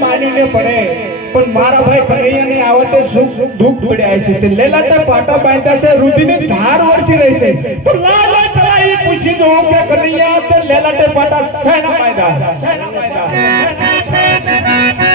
માનીને પડે પણ મારા ભાઈ કનૈયાની આવતે સુખ દુઃખ પડ્યા છે. તે લેલાતા પાટા બાંધ્યા છે, રુધિરની ધાર વરસી રહી છે. તો લાલા પેલા એ પૂછી દો કે કનૈયા તે લેલાટે પાટા સેના બાંધ્યા? સેના બાંધ્યા?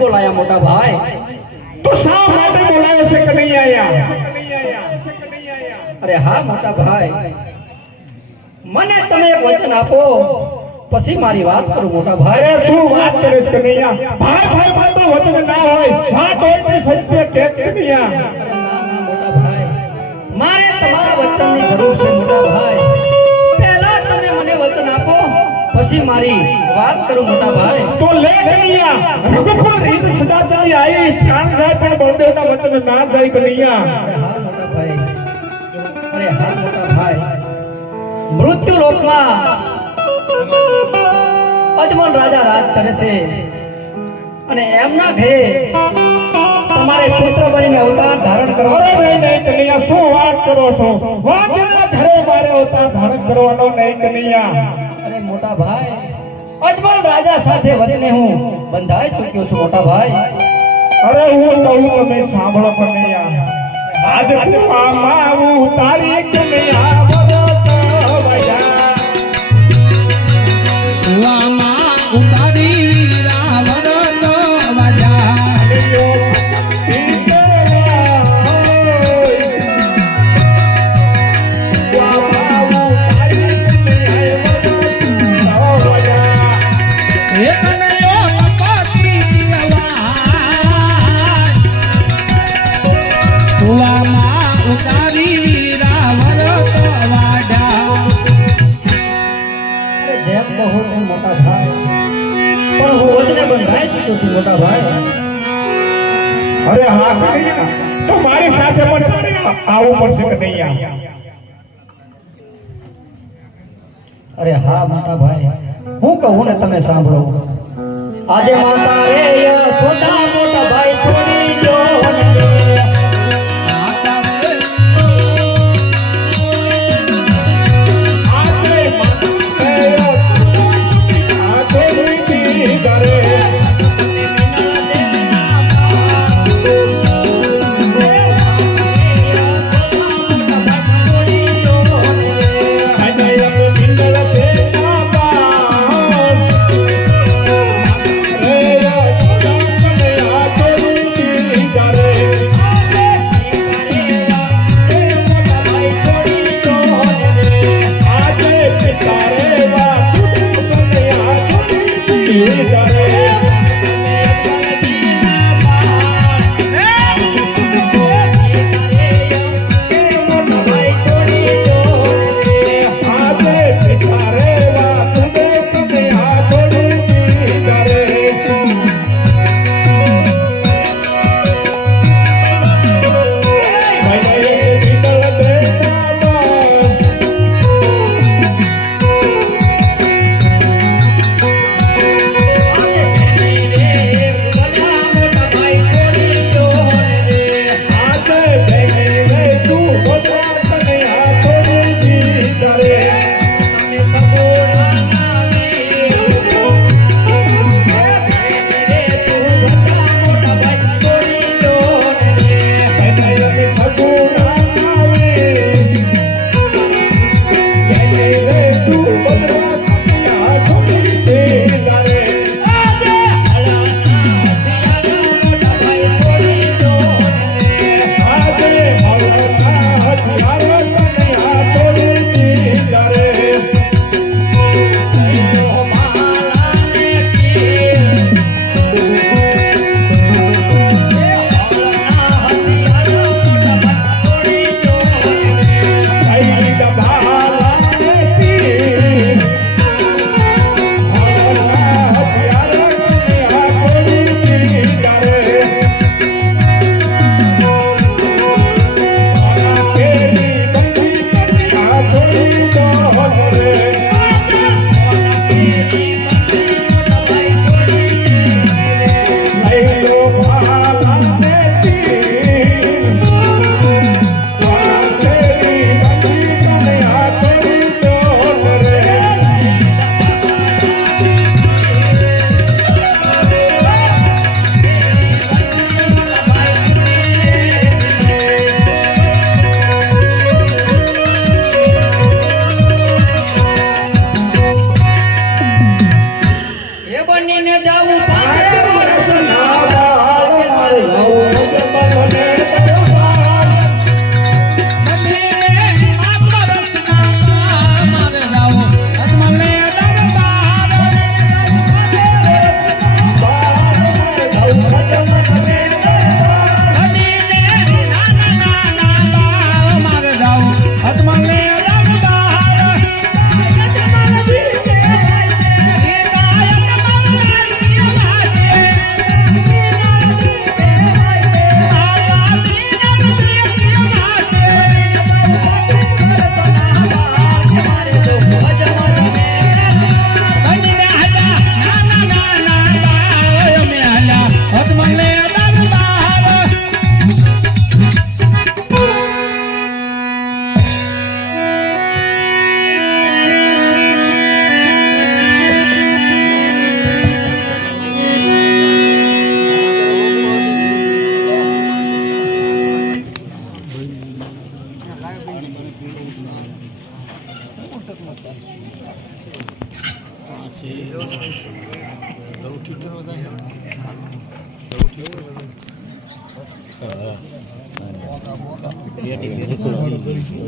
માટે નથી બોલાયા મોટા ભાઈ તો શા માટે બોલાવે છે કનૈયા અરે હા મોટા ભાઈ મને તમે એક વચન આપો પછી મારી વાત કરું મોટા ભાઈ અરે શું વાત કરે છે કનૈયા ભાઈ ભાઈ ભાઈ તો વચન ના હોય વાત હોય તે સત્ય કે કનૈયા અરે ના ના મોટા ભાઈ મારે તમારા વચનની જરૂર છે પછી મારી વાત કરું મોટા ભાઈ? તો લે કનૈયા રઘુકુળ રીત સદાચારી આઈ. પ્રાણ જાય પણ બળદેવના વચન ના જાય કનૈયા અરે હા મોટા ભાઈ. મૃત્યુ લોકમાં અજમલ રાજા રાજ કરે છે. અને એમના ઘરે તમારે પુત્ર બનીને અવતાર ધારણ કરો અરે નહીં નહીં કનૈયા શું વાત કરો છો? વાંચના ઘરે મારે અવતાર ધારણ કરવાનો નહીં કનૈયા મોટા ભાઈ. અજમલ રાજા સાથે વચને હું બંધાઈ ચૂક્યો છું, મોટા ભાઈ. અરે હું કહું તમે સાંભળો કનૈયા. આજ કુવામાં આવું તારી કનૈયા અરે હા તો મારી સાથે પણ આવું પડશે કનૈયા અરે હા મોટા ભાઈ. હું કહું ને તમે સાંભળો. આજે માતા રે યશોદા મોટા ભાઈ છોડી